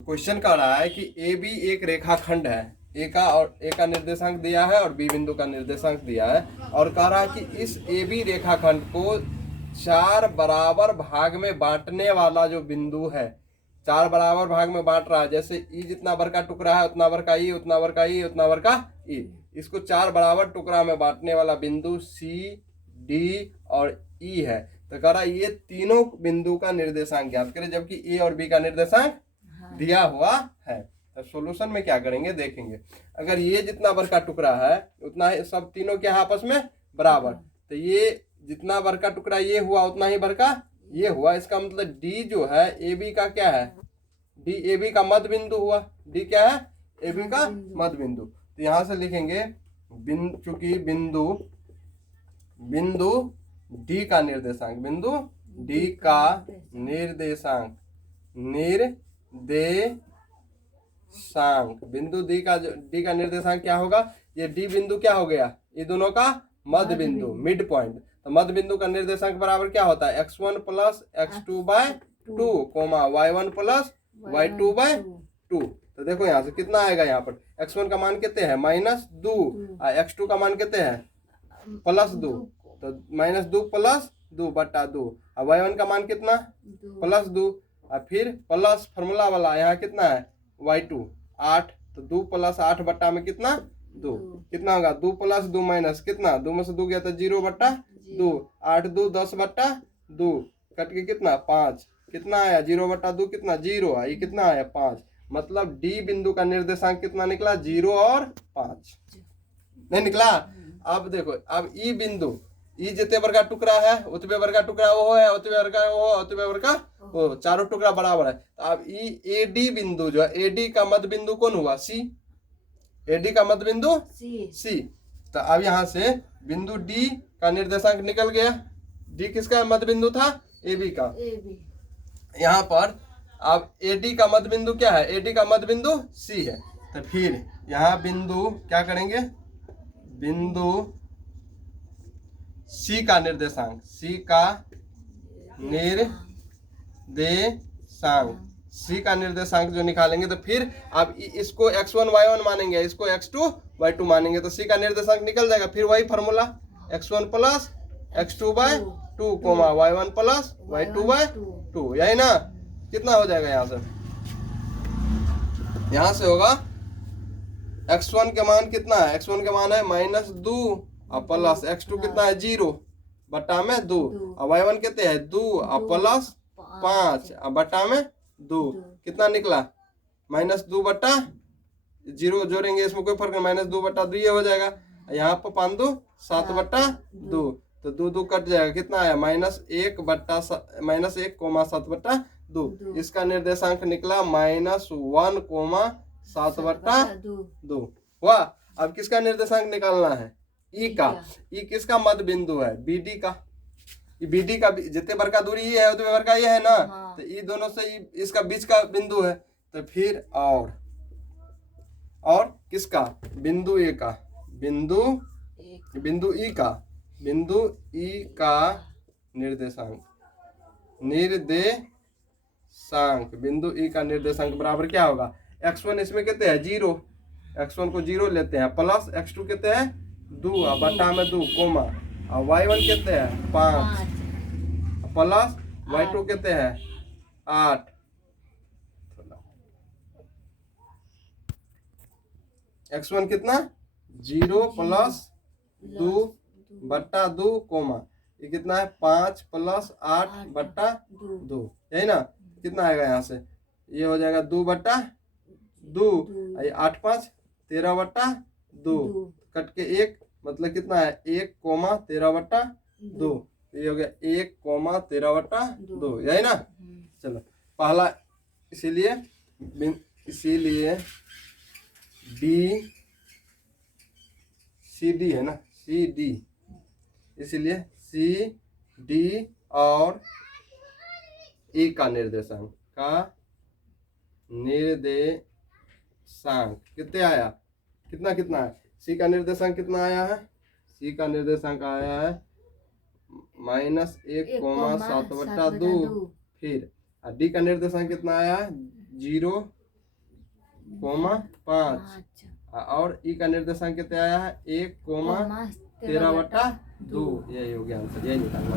Question कह रहा है कि ए बी एक रेखाखंड है। ए का निर्देशांक दिया है और बी बिंदु का निर्देशांक दिया है और कह रहा है कि इस ए बी रेखाखंड को 4 बराबर भाग में बांटने वाला जो बिंदु है, 4 बराबर भाग में बांट रहा है। जैसे ई जितना बड़ा का टुकड़ा है उतना बड़ा का ई, उतना बड़ा का ई, उतना बड़ा का ई। इसको 4 बराबर टुकड़ा में बांटने वाला बिंदु सी, डी और ई है। तो कह रहा है ये तीनों बिंदु का निर्देशांक ज्ञात करें, जबकि ए और बी का निर्देशांक दिया हुआ है। तो सॉल्यूशन में क्या करेंगे देखेंगे। अगर ये जितना बड़ा टुकड़ा है उतना ही सब तीनों के आपस में बराबर, तो ये जितना बड़ा टुकड़ा ये हुआ उतना ही बड़ा ये हुआ। इसका मतलब डी जो है ए बी का क्या है, डी ए बी का मध्य बिंदु हुआ। डी क्या है, ए बी का मध्य बिंदु। तो यहां से लिखेंगे चूंकि बिंदु डी का निर्देशांक, बिंदु डी का निर्देशांक बिंदु डी का निर्देशांक क्या होगा, ये डी बिंदु क्या हो गया, ये दोनों का मध्य बिंदु, मिड पॉइंट। तो मध्य बिंदु का निर्देशांक बराबर क्या होता है, x1 plus x2 by 2 comma y1 plus y2 by 2। तो देखो यहाँ से कितना आएगा, यहाँ पर x1 का मान कितने हैं -2 और x2 का मान कितने हैं +2। तो -2 प्लस 2 बटा 2 और y1 का मान कितना +2 और फिर प्लस फॉर्मूला वाला यहाँ कितना है y2 8। तो 2 प्लस 8 बट्टा में कितना 2, कितना होगा 2 प्लस 2 माइनस कितना 2 में से 2 गया तो 0 बट्टा 2, 8 2 10 बट्टा 2 कट के कितना 5, कितना आया 0 बट्टा 2 कितना 0, ये कितना आया 5। मतलब डी बिंदु का निर्देशांक कितना निकला 0 और 5 नहीं निकला। अब देखो, अब ई बिंदु, ई जितने बड़ा टुकड़ा है उतने बड़ा टुकड़ा वो है, उतने बड़ा वो, उतने बड़ा वो, चारों टुकड़ा बराबर है। तो अब ई ए डी बिंदु जो है, ए डी का मध्य बिंदु कौन हुआ सी, ए डी का मध्य बिंदु सी। तो अब यहाँ से बिंदु डी का निर्देशांक निकल गया। डी किसका मध्य बिंदु था, ए बी का। यहाँ पर अब ए डी का मध्य बिंदु क्या है, ए डी का मध्य बिंदु सी है। तो फिर यहाँ बिंदु क्या करेंगे, बिंदु सी का निर्देशांक, सी का निर्देशांक जो निकालेंगे तो फिर अब इसको x1 y1 मानेंगे, इसको x2 y2 मानेंगे, तो सी का निर्देशांक निकल जाएगा। फिर वही formula x1 plus x2 by 2 comma y1 plus y2 by 2, यही ना। कितना हो जाएगा यहाँ से होगा x1 के मान कितना है, x1 के मान है -2 और प्लस x2 कितना है 0 बटा में 2 और y1 कितने है 2 और प्लस 5 और बटा में 2, कितना निकला -2 बटा 0 जोड़ेंगे इसमें कोई फर्क नहीं, -2 बटा 2 ये हो जाएगा। यहाँ पर 5 2 7 बटा 2, तो 2 2 कट जाएगा, कितना आया -1 बटा -1 कोमा 7 बटा 2। इसका निर्देशांक निकला -1 कोमा 7 बटा 2 हुआ। अब किसका निर्देशांक निकालना है, ई का। ई किसका मध्य बिंदु है, बीडी का। बीडी का जितने बड़का दूरी ये है उतने बड़का ये है ना। तो ई दोनों से इसका बीच का बिंदु है। तो फिर और किसका, बिंदु ए का, बिंदु ई का निर्देशांक बिंदु ई का निर्देशांक बराबर क्या होगा, x1 इसमें कितने हैं 0, x1 को 0 लेते हैं, प्लस x2 कितने हैं 2 बटा में 2 कोमा और y1 कितने हैं 5 प्लस y2 कितने हैं 8। x1 कितना 0 प्लस 2 बट्टा 2 कोमा ये कितना है 5 प्लस 8 बट्टा 2, यही ना। कितना आएगा यहाँ से, ये हो जाएगा 2 बट्टा 2, 8 5 13 बट्टा 2 कट के 1, मतलब कितना है 1 कोमा 13 बट्टा 2, ये हो गया 1 कोमा 13 बट्टा 2, यही ना। चलो पहला, इसीलिए बी सी डी है ना, सी डी, इसीलिए सी डी और ई का निर्देशांक कितने आया, कितना है, सी का निर्देशांक कितना आया है, सी का निर्देशांक आया है -1 कोमा 7 बटा 2। फिर डी का निर्देशांक कितना आया है 0 कोमा 5 5 और ई का निर्देशांक कितना आया है 1 कोमा 13/2। यही हो गया आंसर, यही निकालना।